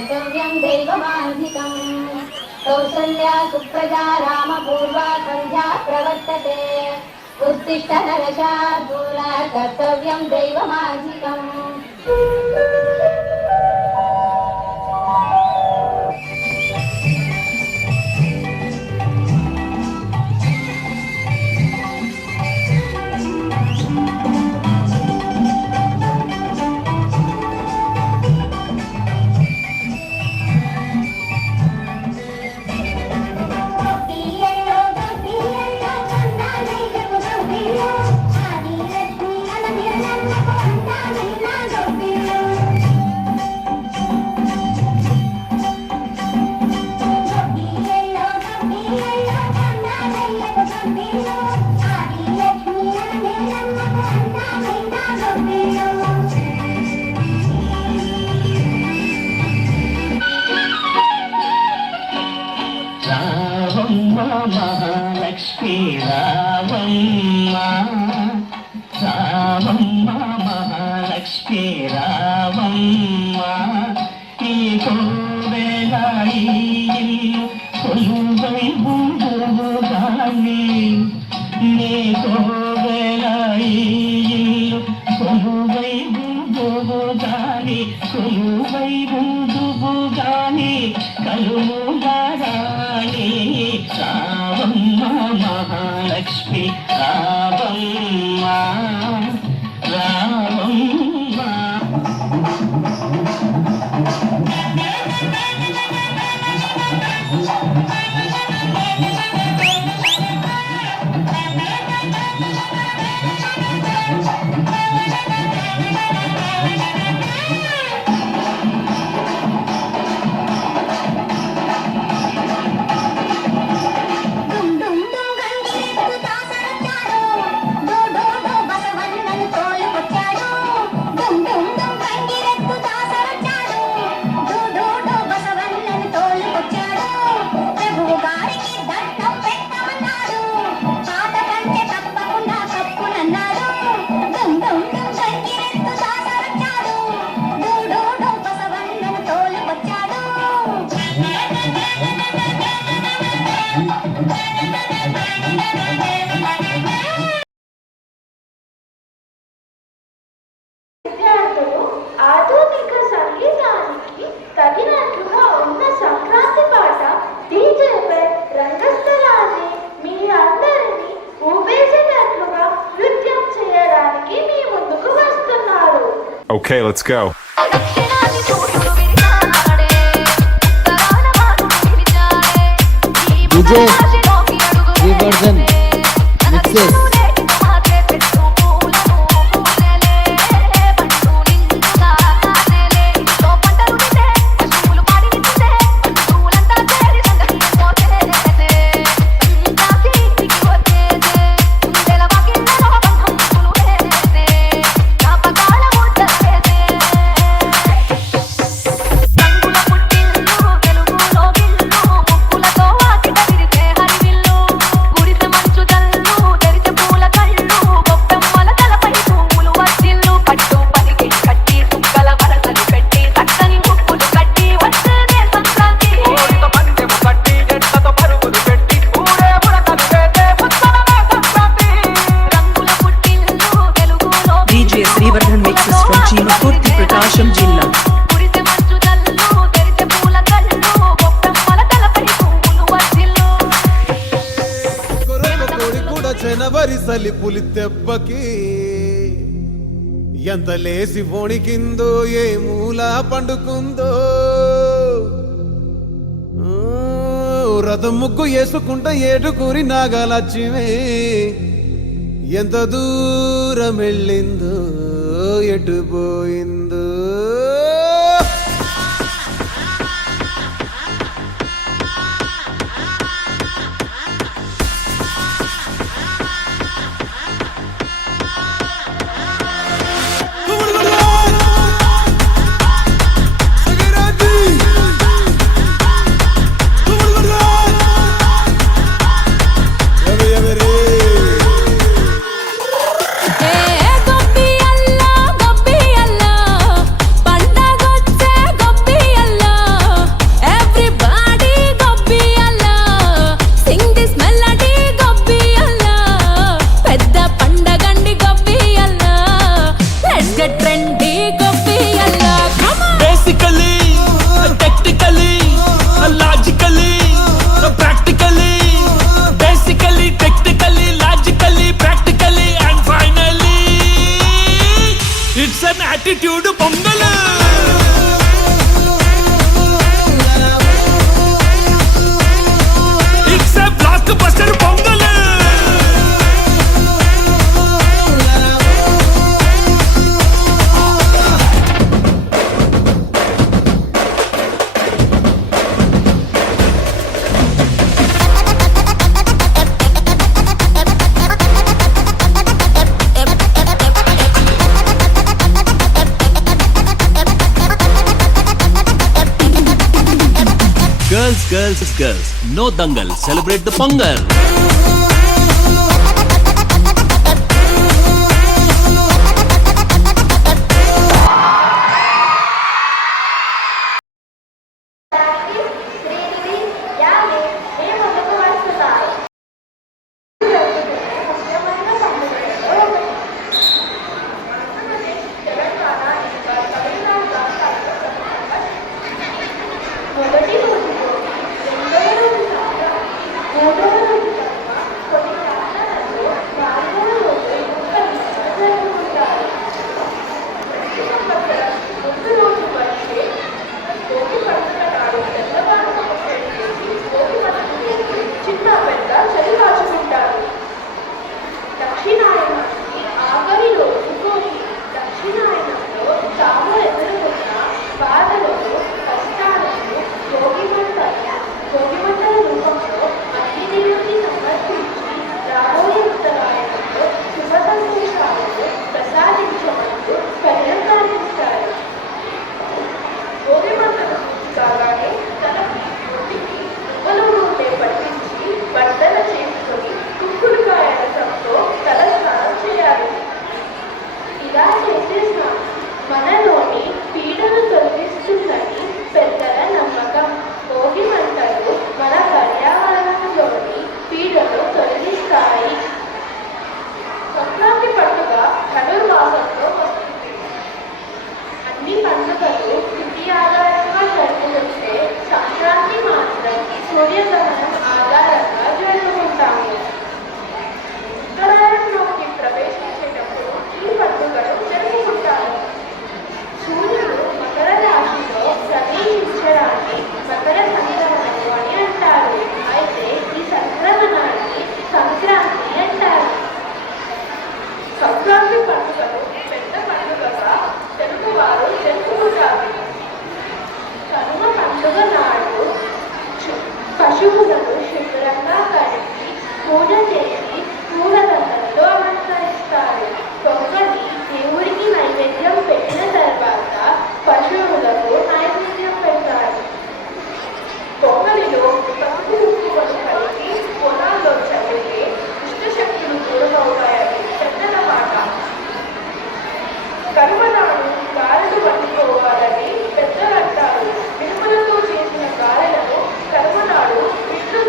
कर्तव्यं दैवमान्धिकम् कौसल्या सुप्रजा रामपूर्वा सन्ध्या प्रवर्तते उत्तिष्ठ नरशार्दूल कर्तव्यं दैवमान्धिकम् మహాలక్ష్మీ రావమ్మ రావమ్మ మహాలక్ష్మీ రావమ్మ ఈ కోవెల కొలువై ఉండుగాని నీ కోవెల కొలువై ఉండుగాని కొలువై ఉండుగాని కలుముగారాణి రావమ్మ మహాలక్ష్మి రావమ్మ రావమ్మ ఆధునిక సంగీతానికి తగినట్లుగా ఉన్న సంక్రాంతి పాట డీజేపై రంగస్థలాన్ని మీ అందరినీ ఊపేసేటట్లుగా నృత్యం చేయడానికి మీ ముందుకు వస్తున్నారు. Okay, let's go. DJ reversion mixes. ప్రకాశం జిల్లా జనవరి సలి పులి దెబ్బకి ఎంత లేసి వణికిందో ఏ మూల పండుకుందో రథం ముగ్గు వేసుకుంట ఏటుకూరి నాగలక్ష్మి ఎంత దూరం వెళ్ళిందో ఎటు పోయిందో Girls, girls, girls, no dangal, celebrate the Pongal. మొదటి రోజు భోగి, రెండవ రోజు సంక్రాంతి, మూడవ రోజు కనుమ, కొన్ని ప్రాంతాలలో నాలుగవ రోజు ముక్కలుగా జరుపుకుంటారు. ప్రతి సంవత్సరం ముందు రోజు వచ్చే భోగి పండుగ నాడు తెల్లవారుజామున చేసి భోగి మంటలు వేసి చిన్న పెద్ద చలి కాచుకుంటారు. దక్షిణాయనానికి ఆఖరి రోజు భోగి. దక్షిణాయనంలో తాము ఎదుర్కొన్న బాధలను, కష్టాలను భోగి మంటల రూపంలో అగ్నిదేవుడికి సమర్పించి రాబోయే ఉత్తరాయణంలో శుభ సందేశాలను ప్రసాదించమంటూ కళ్యాణం ప్రారంభిస్తారు. భోగి మంటలు పూర్తి కాగానే తనకి ఒంటికి నువ్వుల నూనె పట్టించి బట్టల చేసుకొని కుంకుడుకాయ రసంతో తల స్నానం చేయాలి. ఇలా చేసే స్నానం మనలోని పీడను తొలగిస్తుందని పెద్దల నమ్మకం. భోగి మంటలు మన పర్యావరణంలోని పీడను తొలగిస్తాయి. సంక్రాంతి పండుగ ధనుర్మాసంలో వస్తుంది. అన్ని పండుగలు తిథి ఆధారంగా జరుపుకుంటే సంక్రాంతి మాత్రం సూర్యగ్రహణం ఆధారంగా జరుపుకుంటాము. ఉత్తరాయణంలోకి ప్రవేశించేటప్పుడు ఈ పండుగను జరుపుకుంటారు. సూర్యుడు మకర రాశిలో ప్రవేశించడాన్ని మకర సంక్రమణము అని అంటారు. అయితే ఈ సంక్రమణాన్ని సంక్రాంతి అంటారు. సంక్రాంతి పండుగను పెద్ద పండుగగా తెలుగువారు జరుపుకుంటారు. కనుమ పండుగ నాడు పశువులను శుభ్రంగా కడిగి పూజ చేసి పూలదండలతో అలంకరిస్తారు. పొంగలి దేవుడికి నైవేద్యం పెట్టిన తర్వాత పశువులకు నైవేద్యం పెడతారు. పొంగలిలో పసుపు కుంకుమలు కలిగి పొలాల్లో చల్లితే దుష్టశక్తులు దూరమవుతాయని పెద్దల మాట. కనుమ నాడు గారెలు పట్టుకోవాలని పెద్దలు అంటారు. మినుములతో చేసిన గారెలను కనుమ నాడు విష్ణు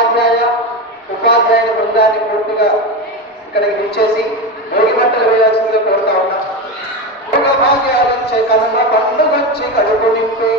ఉపాధ్యాయుల బృందాన్ని పూర్తిగా ఇక్కడికి విచ్చేసి భోగి మంటలు వేయాల్సిందిగా కోరుతా ఉన్నా. భాగ్యాలొచ్చే కనుమ పండుగొచ్చి కడుపు నింపే